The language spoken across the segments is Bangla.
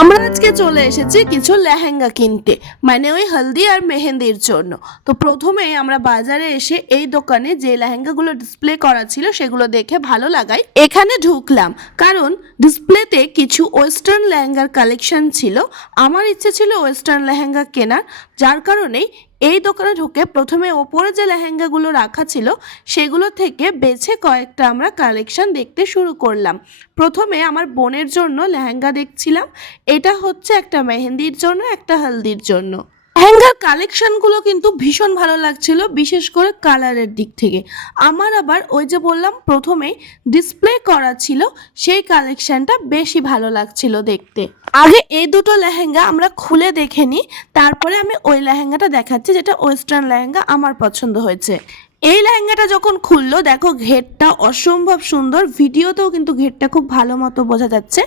আমরা আজকে চলে এসেছি কিছু লেহেঙ্গা কিনতে, মানে ওই হলদি আর মেহেন্দির জন্য। তো প্রথমে আমরা বাজারে এসে এই দোকানে যে লেহেঙ্গাগুলো ডিসপ্লে করা ছিল সেগুলো দেখে ভালো লাগায় এখানে ঢুকলাম, কারণ ডিসপ্লেতে কিছু ওয়েস্টার্ন লেহেঙ্গার কালেকশন ছিল। আমার ইচ্ছে ছিল ওয়েস্টার্ন লেহেঙ্গা কেনার, যার কারণেই এই দোকানে ঢুকে প্রথমে ওপরে যে লেহেঙ্গাগুলো রাখা ছিল সেগুলো থেকে বেছে কয়েকটা আমরা কালেকশন দেখতে শুরু করলাম। প্রথমে আমার বোনের জন্য লেহেঙ্গা দেখছিলাম, এটা হচ্ছে একটা মেহেন্দির জন্য, একটা হলদির জন্য। লেহেঙ্গার কালেকশনগুলো কিন্তু ভীষণ ভালো লাগছিল, বিশেষ করে কালারের দিক থেকে। আমার আবার ওই যে বললাম প্রথমেই ডিসপ্লে করা ছিল সেই কালেকশনটা বেশি ভালো লাগছিল দেখতে। আগে এই দুটো লেহেঙ্গা আমরা খুলে দেখে নিই, তারপরে আমি ওই লেহেঙ্গাটা দেখাচ্ছি যেটা ওয়েস্টার্ন লেহেঙ্গা আমার পছন্দ হয়েছে। এই লেহেঙ্গাটা যখন খুললো, দেখো ঘেরটা অসম্ভব সুন্দর, ভিডিওতেও কিন্তু ঘেরটা খুব ভালো মতো বোঝা যাচ্ছে।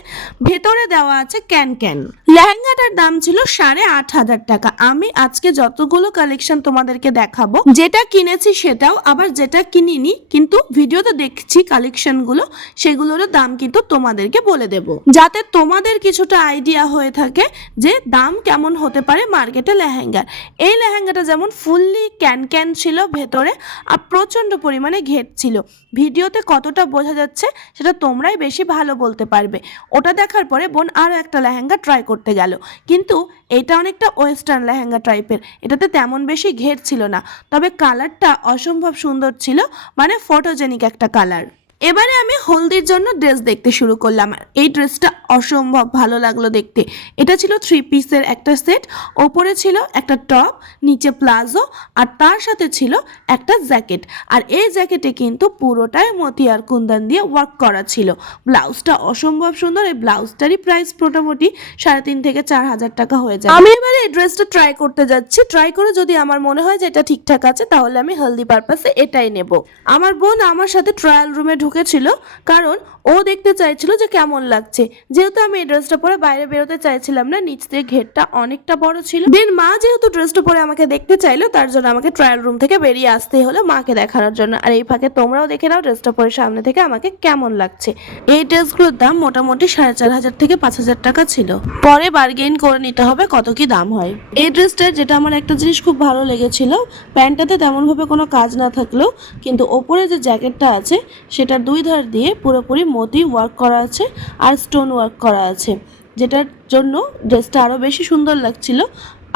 ভেতরে দেওয়া আছে ক্যান ক্যান। লেহেঙ্গাটার দাম ছিল 8,500 টাকা। আমি আজকে যতগুলো কালেকশন তোমাদেরকে দেখাবো, যেটা কিনেছি সেটাও, আবার যেটা কিনিনি কিন্তু ভিডিওতে দেখছি কালেকশনগুলো, সেগুলোরও দাম কিন্তু তোমাদেরকে বলে দেব, যাতে তোমাদের কিছুটা আইডিয়া হয়ে থাকে যে দাম কেমন হতে পারে মার্কেটে লেহেঙ্গার। এই লেহেঙ্গাটা যেমন ফুললি ক্যান ক্যান ছিল ভেতরে, আর প্রচন্ড পরিমাণে ঘের ছিল। ভিডিওতে কতটা বোঝা যাচ্ছে সেটা তোমরাই বেশি ভালো বলতে পারবে। ওটা দেখার পরে বোন আরও একটা লেহেঙ্গা ট্রাই করতে গেল, কিন্তু এটা অনেকটা ওয়েস্টার্ন লেহেঙ্গা টাইপের, এটাতে তেমন বেশি ঘের ছিল না, তবে কালারটা অসম্ভব সুন্দর ছিল, মানে ফটোজেনিক একটা কালার। এবারে আমি হলদির জন্য ড্রেস দেখতে শুরু করলাম, আর এই ড্রেসটা অসম্ভব ভালো লাগলো দেখতে। এটা ছিল 3 পিসের একটা সেট, ওপরে ছিল একটা টপ, নিচে প্লাজো, আর তার সাথে ছিল একটা জ্যাকেট। আর এই জ্যাকেটে কিন্তু পুরোটাই মতি আর কুন্দন দিয়ে ওয়ার্ক করা ছিল। ব্লাউজটা অসম্ভব সুন্দর, এই ব্লাউজটারই প্রাইস মোটামুটি 3,500 থেকে 4,000 টাকা হয়ে যায়। আমি এবারে এই ড্রেসটা ট্রাই করতে যাচ্ছি, ট্রাই করে যদি আমার মনে হয় যে এটা ঠিকঠাক আছে তাহলে আমি হলদি পারপাসে এটাই নেব। আমার বোন আমার সাথে ট্রায়াল রুমে ঢুকেছিল, কারণ ও দেখতে চাইছিল যে কেমন লাগছে। যেহেতু আমি এই ড্রেসটা পরে বাইরে বেরোতে চাইছিলাম না, নিচ থেকে ঘেরটা অনেকটা বড় ছিল, দেন মা যেহেতু ড্রেসটা পরে আমাকে দেখতে চাইলো, তার জন্য আমাকে ট্রায়াল রুম থেকে বেরিয়ে আসতেই হলো মাকে দেখানোর জন্য। আর এই ফাঁকে তোমরাও দেখে নাও ড্রেসটা পরে সামনে থেকে আমাকে কেমন লাগছে। এই ড্রেসগুলোর দাম মোটামুটি 4,500 থেকে 5,000 টাকা ছিল, পরে বার্গেইন করে নিতে হবে কত কি দাম হয়। এই ড্রেসটার যেটা আমার একটা জিনিস খুব ভালো লেগেছিল, প্যান্টটাতে তেমন ভাবে কোনো কাজ না থাকলেও কিন্তু ওপরে যে জ্যাকেটটা আছে সেটার দুই ধার দিয়ে পুরোপুরি মতি ওয়ার্ক করা আছে আর স্টোন ওয়ার্ক করা আছে, যেটার জন্য ড্রেসটা আরও বেশি সুন্দর লাগছিল।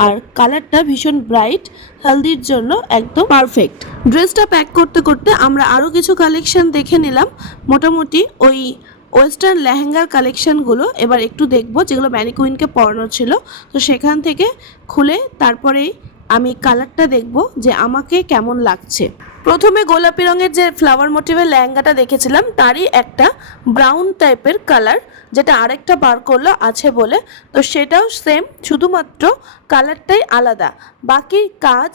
আর কালারটা ভীষণ ব্রাইট, হলদির জন্য একদম পারফেক্ট। ড্রেসটা প্যাক করতে করতে আমরা আরও কিছু কালেকশন দেখে নিলাম। মোটামুটি ওই ওয়েস্টার্ন লেহেঙ্গার কালেকশনগুলো এবার একটু দেখবো, যেগুলো ম্যানিকুইনকে পরানো ছিল। তো সেখান থেকে খুলে তারপরেই আমি কালারটা দেখব যে আমাকে কেমন লাগছে। প্রথমে গোলাপি রঙের যে ফ্লাওয়ার মোটিভের লেহেঙ্গাটা দেখেছিলাম, তারই একটা ব্রাউন টাইপের কালার, যেটা আরেকটা বার করলো আছে বলে, তো সেটাও সেম, শুধুমাত্র কালারটাই আলাদা, বাকি কাজ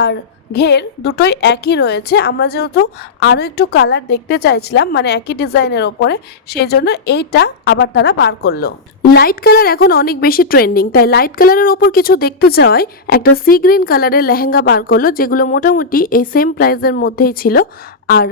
আর ঘের দুটোই একই রয়েছে। আমরা যেহেতু আরও একটু কালার দেখতে চাইছিলাম, মানে একই ডিজাইনের ওপরে, সেই জন্য এইটা আবার তারা বার করলো। লাইট কালার এখন অনেক বেশি ট্রেন্ডিং, তাই লাইট কালারের ওপর কিছু দেখতে চাওয়ায় একটা সি গ্রিন কালারের লেহেঙ্গা বার করলো, যেগুলো মোটামুটি এই সেম প্রাইসের মধ্যেই ছিল, আর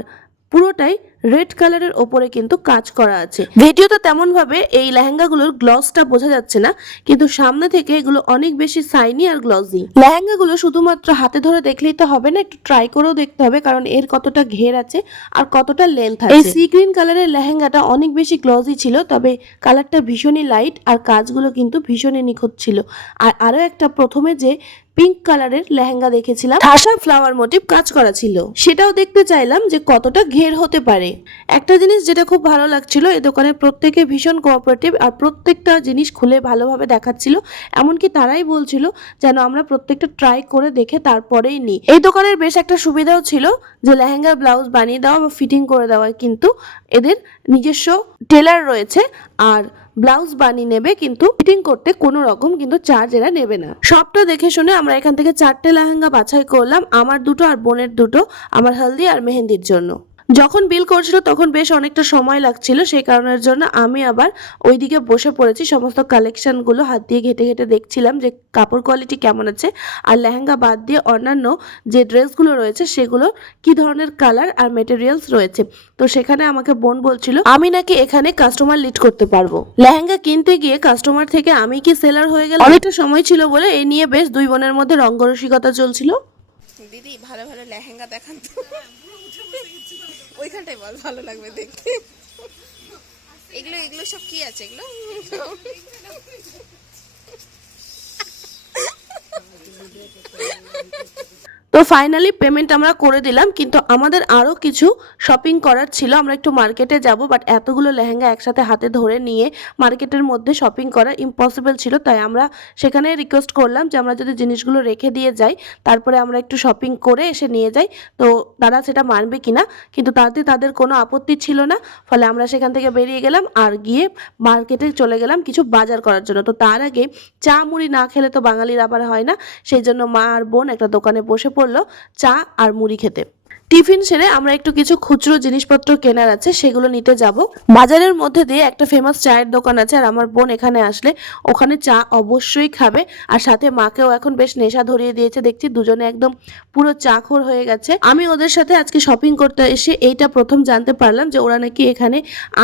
পুরোটাই রেড কালারের ওপরে কিন্তু কাজ করা আছে। ভিডিওতে তেমন ভাবে এই লেহেঙ্গাগুলোর গ্লসটা বোঝা যাচ্ছে না, কিন্তু সামনে থেকে এগুলো অনেক বেশি শাইনি আর গ্লসি। লেহেঙ্গাগুলো শুধুমাত্র হাতে ধরে দেখলেই তো হবে না, একটু ট্রাই করেও দেখতে হবে, কারণ এর কতটা ঘের আছে আর কতটা লেন্থ আছে। এই সি গ্রিন কালারের লেহেঙ্গাটা অনেক বেশি গ্লসি ছিল, তবে কালারটা ভীষণই লাইট আর কাজগুলো কিন্তু ভীষণই নিখুঁত ছিল। আর আরো একটা প্রথমে যে পিঙ্ক কালারের লেহেঙ্গা দেখেছিলাম, ঠাসা ফ্লাওয়ার মোটিভ কাজ করা ছিল, সেটাও দেখতে চাইলাম যে কতটা ঘের হতে পারে। একটা জিনিস যেটা খুব ভালো লাগছিল, এই দোকানের প্রত্যেকে ভীষণ কোঅপারেটিভ, আর প্রত্যেকটা জিনিস খুলে ভালোভাবে দেখাচ্ছিল, এমনকি তারাই বলছিল যেন আমরা প্রত্যেকটা ট্রাই করে দেখে তারপরেই নিই। এই দোকানের বেশ একটা সুবিধাও ছিল যে লেহেঙ্গার ব্লাউজ বানিয়ে দেওয়া বা ফিটিং করে দেওয়া, কিন্তু এদের নিজস্ব টেলার রয়েছে, আর ব্লাউজ বানিয়ে নেবে, কিন্তু ফিটিং করতে কোনো রকম কিন্তু চার্জ এরা নেবে না। সবটা দেখে শুনে আমরা এখান থেকে 4টে লেহেঙ্গা বাছাই করলাম, আমার দুটো আর বোনের দুটো, আমার হলদি আর মেহেন্দির জন্য। যখন বিল করছিল তখন বেশ অনেকটা সময় লাগছিল, সেই কারণের জন্য আমি আবার ওইদিকে বসে পড়েছি। সমস্ত কালেকশনগুলো হাত দিয়ে ঘেটে ঘেটে দেখছিলাম যে কাপড় কোয়ালিটি কেমন আছে, আর লেহেঙ্গা বাদ দিয়ে অন্যান্য যে ড্রেসগুলো রয়েছে সেগুলো কি ধরনের কালার আর মেটেরিয়ালস রয়েছে। তো সেখানে আমাকে বোন বলছিল আমি নাকি এখানে কাস্টমার লিড করতে পারবো। লেহেঙ্গা কিনতে গিয়ে কাস্টমার থেকে আমি কি সেলার হয়ে গেলাম। অনেকটা সময় ছিল বলে এই নিয়ে বেশ দুই বোনের মধ্যে রঙ্গরসিকতা চলছিল। দিদি ভালো ভালো লেহেঙ্গা দেখান তো, ওইখানটাই বল, ভালো লাগবে দেখতে। এগুলো এগুলো সব কি আছে এগুলো? তো ফাইনালি পেমেন্ট আমরা করে দিলাম, কিন্তু আমাদের আরও কিছু শপিং করার ছিল। আমরা একটু মার্কেটে যাব, বাট এতগুলো লেহেঙ্গা একসাথে হাতে ধরে নিয়ে মার্কেটের মধ্যে শপিং করা ইম্পসিবল ছিল। তাই আমরা সেখানে রিকোয়েস্ট করলাম যে আমরা যদি জিনিসগুলো রেখে দিয়ে যাই, তারপরে আমরা একটু শপিং করে এসে নিয়ে যাই, তো তারা সেটা মানবে কিনা। কিন্তু তাতে তাদের কোনো আপত্তি ছিল না, ফলে আমরা সেখান থেকে বেরিয়ে গেলাম আর গিয়ে মার্কেটে চলে গেলাম কিছু বাজার করার জন্য। তো তার আগে চা মুড়ি না খেলে তো বাঙালির আবার হয় না, সেই জন্য মা আর বোন একটা দোকানে বসে পড়লো চা আর মুড়ি খেতে। টিফিন সেরে আমরা একটু কিছু খুচরো জিনিসপত্র কেনার আছে সেগুলো নিতে যাব। বাজারের মধ্যে দিয়ে একটা ফেমাস চায়ের দোকান আছে, আর আমার বোন এখানে আসলে ওখানে চা অবশ্যই খাবে, আর সাথে মাকেও এখন বেশ নেশা ধরিয়ে দিয়েছে। দেখছি দুজনে একদম পুরো চাখোর হয়ে গেছে। আমি ওদের সাথে আজকে শপিং করতে এসে এইটা প্রথম জানতে পারলাম যে ওরা নাকি এখানে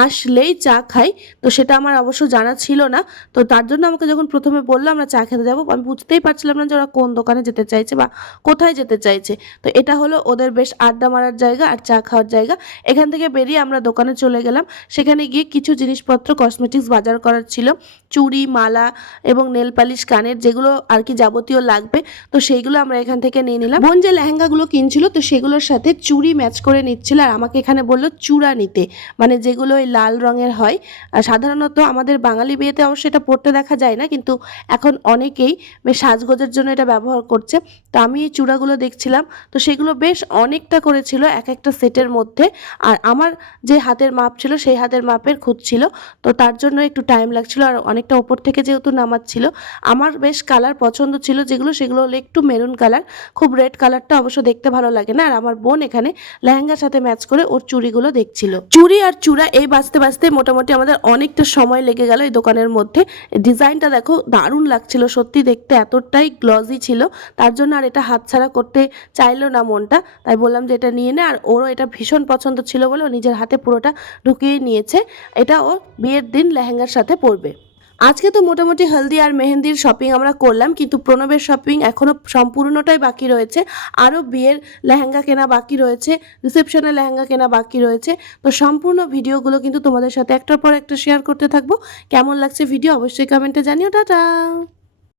আসলেই চা খায়। তো সেটা আমার অবশ্য জানা ছিল না। তো তার জন্য আমাকে যখন প্রথমে বললো আমরা চা খেতে যাবো, আমি বুঝতেই পারছিলাম না যে ওরা কোন দোকানে যেতে চাইছে বা কোথায় যেতে চাইছে। তো এটা হলো ওদের বেশ আড্ডা মারার জায়গা আর চা খাওয়ার জায়গা। এখান থেকে বেরিয়ে আমরা দোকানে চলে গেলাম। সেখানে গিয়ে কিছু জিনিসপত্র কসমেটিক্স বাজার করার ছিল, চুড়ি, মালা এবং নেল পালিশ, কানের যেগুলো আর কি যাবতীয় লাগবে, তো সেইগুলো আমরা এখান থেকে নিয়ে নিলাম। বোন যে লেহেঙ্গাগুলো কিনছিল তো সেগুলোর সাথে চুড়ি ম্যাচ করে নিচ্ছিল, আর আমাকে এখানে বললো চূড়া নিতে, মানে যেগুলো ওই লাল রঙের হয়। আর সাধারণত আমাদের বাঙালি বিয়েতে অবশ্যই এটা পরতে দেখা যায় না, কিন্তু এখন অনেকেই বেশ সাজগোজের জন্য এটা ব্যবহার করছে। তো আমি এই চূড়াগুলো দেখছিলাম, তো সেগুলো বেশ অনেকটা করেছিল এক একটা সেটের মধ্যে, আর আমার যে হাতের মাপ ছিল সেই হাতের মাপের খুঁজছিল, তো তার জন্য একটু টাইম লাগছিল। আর অনেকটা ওপর থেকে যেহেতু নামাচ্ছিল, আমার বেশ কালার পছন্দ ছিল যেগুলো, সেগুলো হলো একটু মেরুন কালার, খুব রেড কালারটা অবশ্য দেখতে ভালো লাগে না। আর আমার বোন এখানে লেহেঙ্গার সাথে ম্যাচ করে ওর চুড়িগুলো দেখছিল। চুড়ি আর চূড়া এই বাঁচতে বাঁচতে মোটামুটি আমাদের অনেকটা সময় লেগে গেল এই দোকানের মধ্যে। ডিজাইনটা দেখো দারুণ লাগছিল সত্যি, দেখতে এতটাই গ্লজি ছিল, তার জন্য আর এটা হাতছাড়া করতে চাইলো না মনটা। তাই বললাম যে এটা নিয়ে নে, আর ওরও এটা ভীষণ পছন্দ ছিল বলে ও নিজের হাতে পুরোটা ঢুকিয়ে নিয়েছে। এটা ও বিয়ের দিন লেহেঙ্গার সাথে পরবে। আজকে তো মোটামুটি হলদি আর মেহেন্দির শপিং আমরা করলাম, কিন্তু প্রণবের শপিং এখনো সম্পূর্ণটাই বাকি রয়েছে। আরও বিয়ের লেহেঙ্গা কেনা বাকি রয়েছে, রিসেপশনের লেহেঙ্গা কেনা বাকি রয়েছে। তো সম্পূর্ণ ভিডিওগুলো কিন্তু তোমাদের সাথে একটার পর একটা শেয়ার করতে থাকবো। কেমন লাগছে ভিডিও অবশ্যই কমেন্টে জানিও। টাটা।